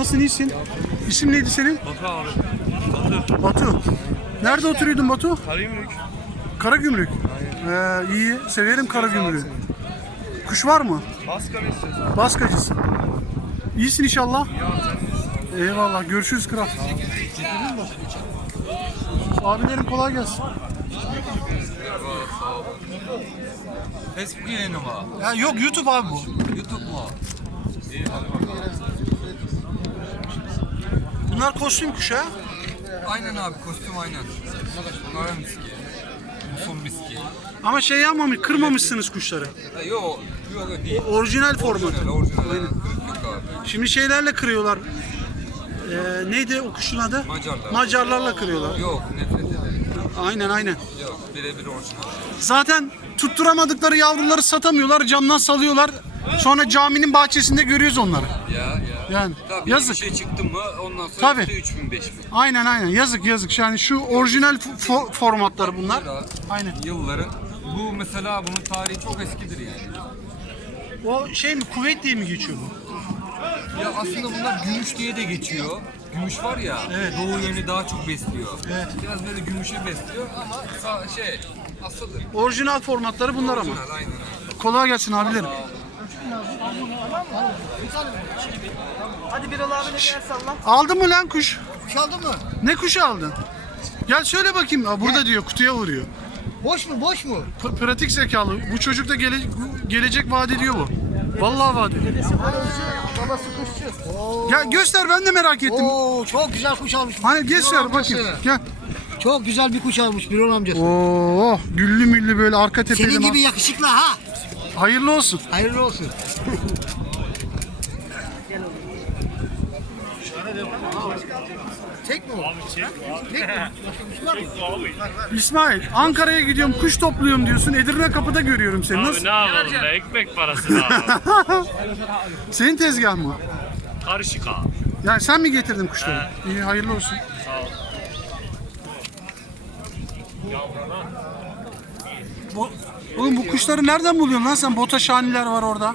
nasılsın iyisin? İsim neydi senin? Batu abi. Batu. Nerede oturuyordun Batu? Karayümlük. Karagümrük. Ee, iyi. Severim Karagümrük'ü. Kuş var mı? Baska besliyoruz. Baskacısın. İyisin inşallah. Eyvallah. Görüşürüz kral. Abilerim kolay gelsin. Facebook yayını mı? Ya yok YouTube abi bu. YouTube mu? Bunlar kostüm kuşu ha. Aynen abi kostüm aynen. Bunlar miski. Musun miski. Ama şey yapmamış, kırmamışsınız kuşları. Ha, yo, yo, yo değil. Orijinal formatı. Orijinal, orijinal. Kırık yok abi. Şimdi şeylerle kırıyorlar. Ee, neydi o kuşun adı? Macarlar. Macarlarla kırıyorlar. Yok nefret ederim. Aynen aynen. Yok birebir orijinal. Zaten tutturamadıkları yavruları satamıyorlar, camdan salıyorlar. Sonra caminin bahçesinde görüyoruz onları. Ya ya. Yani Tabii yazık. bir şey çıktı mı ondan sonra Tabii. işte 3000 5000. Aynen aynen. Yazık yazık. Yani şu orijinal fo- formatları bunlar. Aynen. Yılların. Bu mesela bunun tarihi çok eskidir yani. O şey mi kuvvet diye mi geçiyor bu? Ya aslında bunlar gümüş diye de geçiyor. Gümüş var ya, Evet. doğu yönü daha çok besliyor. Evet. Biraz böyle gümüşe besliyor ama sa- şey, asıldır. Orijinal formatları bunlar ama. Aynen. Kolay gelsin abilerim. Hadi Birol abine gel salla. Aldın mı lan kuş? Kuş aldın mı? Ne kuşu aldın? Gel söyle bakayım. Aa, burada diyor kutuya vuruyor. Boş mu boş mu? P- pratik zekalı. Bu çocuk da gele- gelecek vaat ediyor bu. Vallahi vaat ediyor. Babası kuşçu. Oo, Ya göster ben de merak ettim. Oo, çok güzel kuş almış. Hani göster amcası. bakayım. Gel. Çok güzel bir kuş almış Birol amcası. Oo, güllü müllü böyle arka tepeli. Senin ma- gibi yakışıklı ha. Hayırlı olsun. Hayırlı olsun. Tek mi o? İsmail, Ankara'ya gidiyorum, kuş topluyorum diyorsun. Edirne kapıda görüyorum seni. Abi Nasıl? ne yapalım be ekmek parası ne yapalım. Senin tezgah mı? Karışık abi. Yani sen mi getirdin kuşları? İyi, hayırlı olsun. Sağ ol. Bu, oğlum bu kuşları nereden buluyorsun lan sen? Bota şaniler var orada.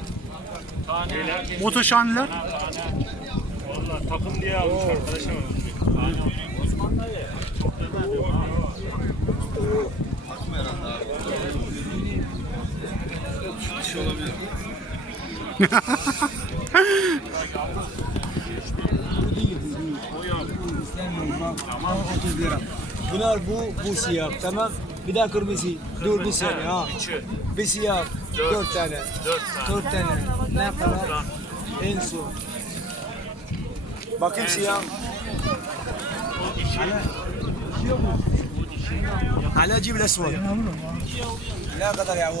Bota şaniler. Valla takım diye almış arkadaşım. Bunlar bu bu siyah tamam. Bir daha kırmızı. Dur bir saniye ha. Bir siyah. Dört tane. Dört tane. Ne kadar? En son. Bakayım siyah. على جيب الاسود لا قدر يا ابو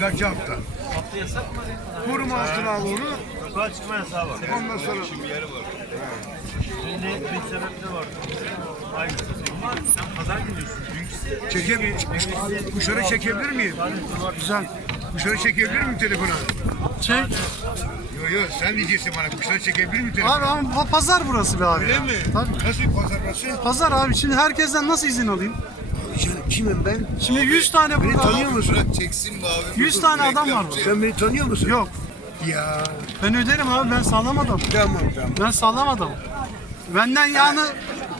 dahaki hafta. Koruma altına al onu. Sokağa çıkma yasağı var. Ondan sonra Şimdi bir sebep de var. Aynı. Ama sen pazar gidiyorsun. Çekebilir, kuşları çekebilir miyim? Güzel. Kuşları çekebilir miyim telefona? Çek. Yok yok sen diyeceksin bana kuşları çekebilir miyim telefona? Abi ama pa- pazar burası be abi. Öyle mi? Tabii. Nasıl bir pazar burası? Pazar abi şimdi herkesten nasıl izin alayım? Canım kimim ben? Şimdi 100 tane Beni burada tanıyor musun? Çeksin be abi. 100 tane adam var burada. Sen beni tanıyor musun? Yok. Ya Ben öderim abi ben sağlam adamım. tamam tamam. Ben sağlam adamım. Benden yani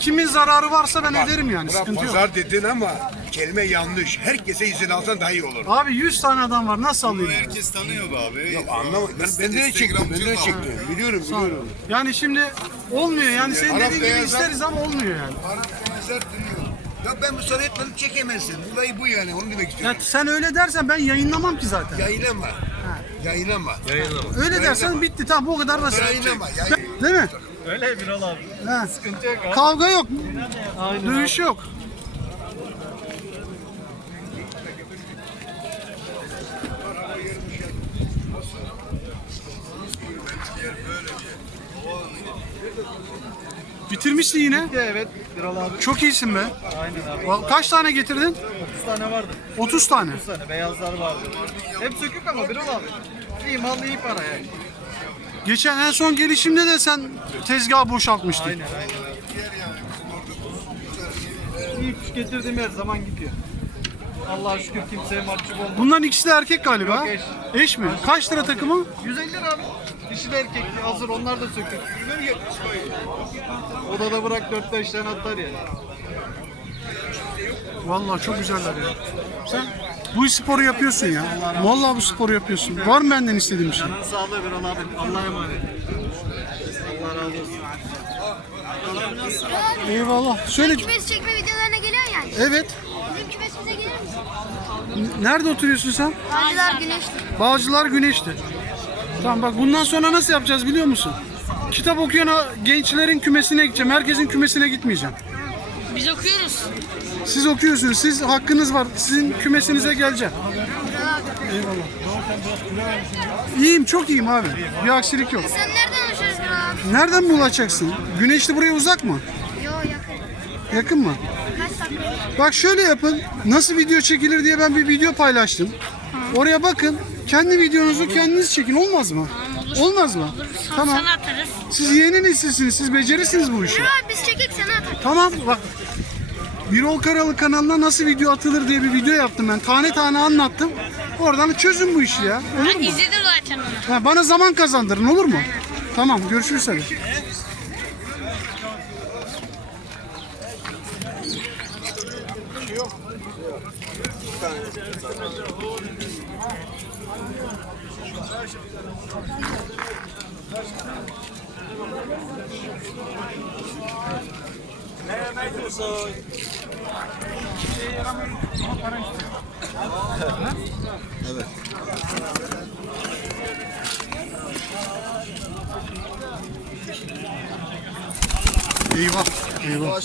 kimin zararı varsa ben öderim yani Buna sıkıntı yok. pazar dedin ama kelime yanlış. Herkese izin alsan daha iyi olur. Abi 100 tane adam var nasıl alayım? Herkes tanıyor be abi. Yok anlamadım. Ben, ben de çektim. Ben de çektim. Biliyorum biliyorum. Yani şimdi olmuyor yani senin Arap dediğin gibi beyazlar- isteriz ama olmuyor yani. Güzel dinliyor. Ya ben müsaade etmedim çekemezsin. Olay bu yani onu demek Ya istiyorum. sen öyle dersen ben yayınlamam ki zaten. Yayınlama. Yayınlama. Öyle dersen bitti tamam bu kadar basit. Yayınlama. Yayınlama. Değil mi? Öyle Birol abi. Ha. Sıkıntı yok abi. Kavga yok. Dövüş yok. Bitirmişsin yine. Evet Abi. Çok iyisin be. Aynen abi. Va- Kaç tane getirdin? 30 tane vardı. 30 tane. 30 tane beyazlar vardı. Hep sökük ama Birol abi. İyi mal iyi para yani. Geçen en son gelişimde de sen tezgahı boşaltmıştın. Aynen aynen. Kuş getirdiğim her zaman gidiyor. Allah'a şükür kimseye mahcup olmadı. Bunların ikisi de erkek galiba. Yok, eş. Eş mi? Kaç lira takımı? 150 lira abi. Dişi de erkekli hazır onlar da sökük. Odada bırak 4-5 tane atar yani. Vallahi çok güzeller ya. Sen bu sporu yapıyorsun ya. Vallahi bu sporu yapıyorsun. Var mı benden istediğin bir şey? Canın sağlığı Birol abi. Allah'a emanet. Allah razı olsun. Eyvallah. Söyle. Kümes çekme videolarına geliyor yani. Evet. Bizim kümesimize gelir misin? Nerede oturuyorsun sen? Avcılar güneşli. Bağcılar Güneş'te. Tamam bak bundan sonra nasıl yapacağız biliyor musun? Kitap okuyan gençlerin kümesine gideceğim. Herkesin kümesine gitmeyeceğim. Biz okuyoruz. Siz okuyorsunuz. Siz hakkınız var. Sizin kümesinize geleceğim. Eyvallah. İyiyim, çok iyiyim abi. Bir aksilik yok. Sen nereden ulaşıyorsun abi? Nereden bulacaksın? Güneşli buraya uzak mı? Yo yakın. Yakın mı? Kaç dakika? Bak şöyle yapın. Nasıl video çekilir diye ben bir video paylaştım. Oraya bakın. Kendi videonuzu kendiniz çekin. Olmaz mı? Olmaz mı? Tamam. Sana atarız. Siz yeni nesilsiniz. Siz becerirsiniz bu işi. Abi biz çekek sana atarız. Tamam bak. Birol Karalı kanalına nasıl video atılır diye bir video yaptım ben. Tane tane anlattım. Oradan çözün bu işi ya. Olur mu? İzledim zaten onu. Ha, bana zaman kazandırın olur mu? Tamam görüşürüz hadi. Eyvah. Eyvah.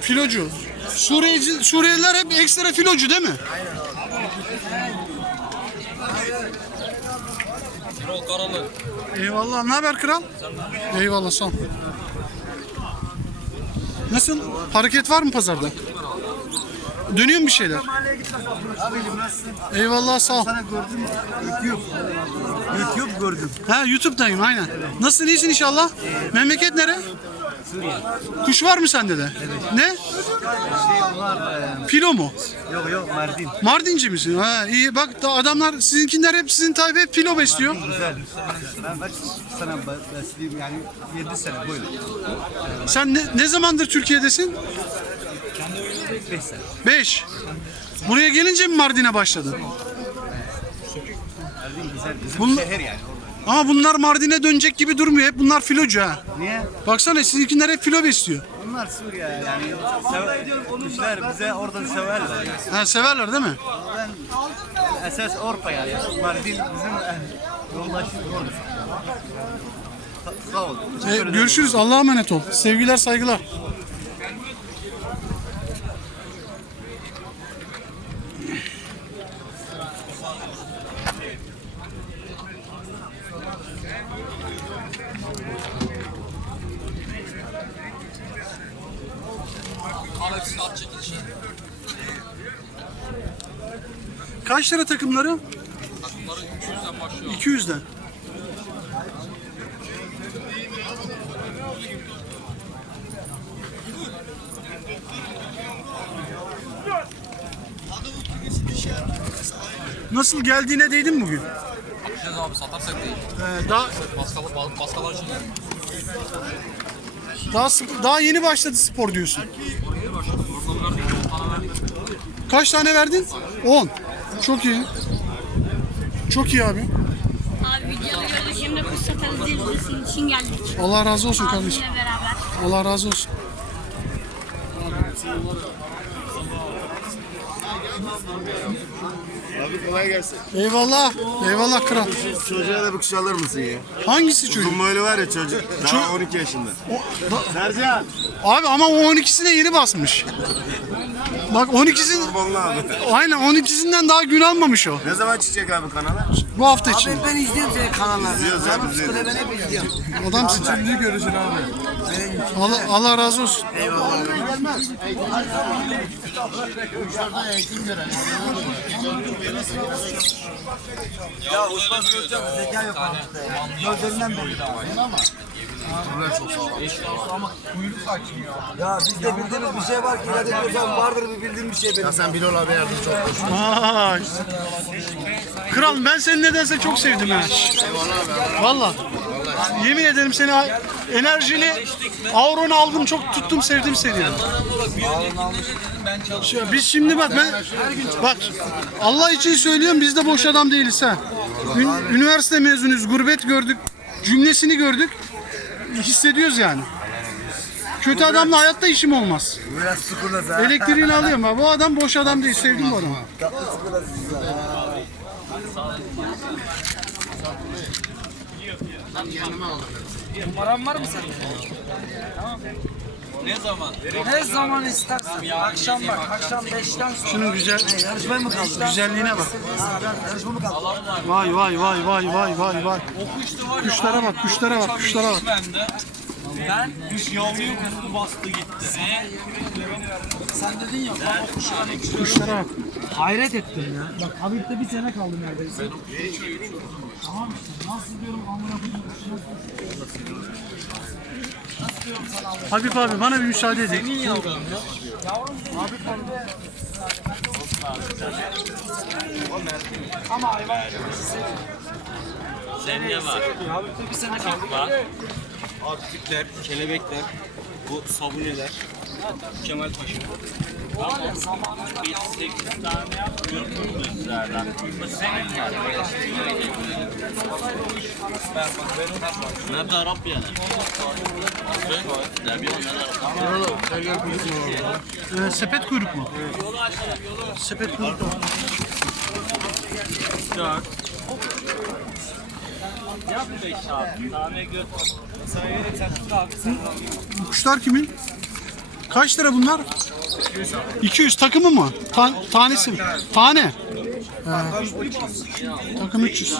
Filocu. Suriyeci, Suriyeliler hep ekstra filocu değil mi? Eyvallah. Ne haber kral? Eyvallah sağ ol. Nasıl? Hareket var mı pazarda? Dönüyor mu bir şeyler? Eyvallah sağ ol. YouTube gördüm. Ha YouTube'dayım aynen. Nasılsın iyisin inşallah? Memleket nere? Kuş var mı sende de? Ne? Filo mu? Yok yok Mardin. Mardinci misin? Ha iyi bak da adamlar sizinkiler hep sizin tabi hep filo besliyor. Güzel. Ben kaç sene besleyeyim yani 7 sene böyle. Sen ne, ne zamandır Türkiye'desin? 5 sene. 5. Buraya gelince mi Mardin'e başladın? Mardin güzel. Bizim Bun- şehir yani. Ama bunlar Mardin'e dönecek gibi durmuyor. Hep bunlar filocu ha. Niye? Baksana sizinkiler hep filo besliyor. Bunlar Suriye yani. Sev kuşlar bize oradan severler. Yani. Ha severler değil mi? Ben esas Avrupa yani. Mardin bizim eh, yoldaşımız orada. Sa- Sağ ol. E, Teşekkür ederim. görüşürüz. Allah'a emanet ol. Sevgiler, saygılar. Kaç lira takımları? Takımları 200'den başlıyor. 200'den. Nasıl geldiğine değdin bugün? Bakacağız abi satarsak değil. Ee, daha baskalar baskalar için. Daha daha yeni başladı spor diyorsun. Spor yeni başladı. Kaç tane verdin? 10. Çok iyi. Çok iyi abi. Abi videoda gördük biz de senin için geldik. Allah razı olsun kardeşim. Abimle beraber. Allah razı olsun. Abi kolay gelsin. Eyvallah. Eyvallah kral. Çocuğa da bir kuş alır mısın ya? Hangisi çocuk? Uzun boylu var ya çocuk. Daha 12 yaşında. Sercan. Abi ama o 12'sine yeni basmış. Bak 12'sin Kurbanlı abi. aynen 12'sinden daha gün almamış o. Ne zaman çıkacak abi kanala? Bu hafta için. Ben izliyorum seni kanallarda. İzliyoruz abi izliyoruz. Ben hep izliyorum. Adamsın. Şimdi görürsün abi. Allah, Allah razı olsun. Ya Osman Gürcan zeka yok abi. Gözlerinden belli. Ya bizde bildiğimiz bir şey var ki İladet Hocam vardır bir bildiğim bir şey benim. Ya sen Bilal abi yardım çok Vay. Kral ben seni nedense çok sevdim ha. Valla. Yemin ederim seni enerjini, auronu aldım çok tuttum sevdim seni. ya. Şu- Biz şimdi bak ben bak Allah için söylüyorum biz de boş adam değiliz ha. Ün- üniversite mezunuyuz, gurbet gördük, cümlesini gördük. Hissediyoruz yani. Kötü adamla hayatta işim olmaz. Biraz sıkılırız ha. Elektriğini alıyorum ama bu adam boş adam değil. Sevdim bu adamı. Numaran var mı senin? Ne zaman? Ne zaman istersen. Akşam bak, akşam 5'ten sonra. Şunun güzel Yarışmaya mı kaldı? güzelliğine bak. Yarışma mı kaldı? Vay vay vay vay vay vay vay. Kuşlara bak, kuşlara bak, kuşlara bak. Ben kuş yavruyu kustu bastı gitti. Sen dedin ya, kuşağına Kuşlara bak. Hayret ettim ya. Bak Habib'de bir sene kaldı neredeyse. Tamam işte, nasıl diyorum amına koyayım kuşuna Habib abi bana bir müsaade edin. Senin yavrun ya. Seneye var. Habib'de bir sene kaldı. Artikler, kelebekler, bu sabuneler. Kemal Paşa. Tamam. 8 tane yapıyorum bu üzerden. Bu senin var. Nerede Arap yani? Bir Ee, sepet kuyruk mu? Sepet kuyruk mu? Yap 5 abi. Tane götür. Bu kuşlar kimin? Kaç lira bunlar? 200 takımı mı? Ta- tanesi mi? Tane. Ee, takım 300.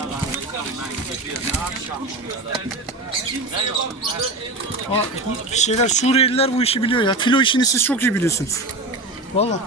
Aa, bu şeyler Suriyeliler bu işi biliyor ya. Filo işini siz çok iyi biliyorsunuz. Vallahi.